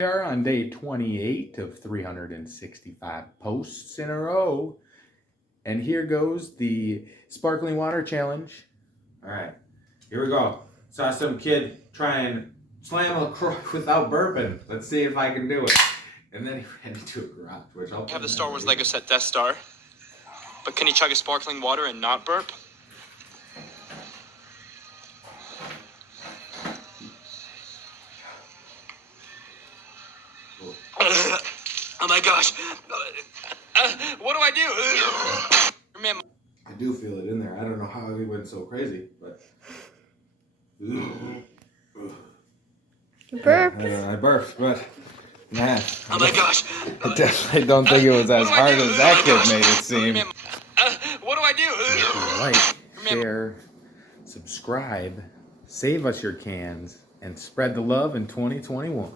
We are on day 28 of 365 posts in a row. And here goes the sparkling water challenge. All right, here we go. Saw some kid try and slam a Croix without burping. Let's see if I can do it. And then he ran into a garage, which I'll have the Star Wars Lego set Death Star. But can he chug a sparkling water and not burp? Oh my gosh. What do I do? Man. I do feel it in there. I don't know how he went so crazy, but... Burp. I burped, but... Man. Oh my gosh. I definitely don't think it was as hard as that kid made it seem. What do I do? Like, share, subscribe, save us your cans, and spread the love in 2021.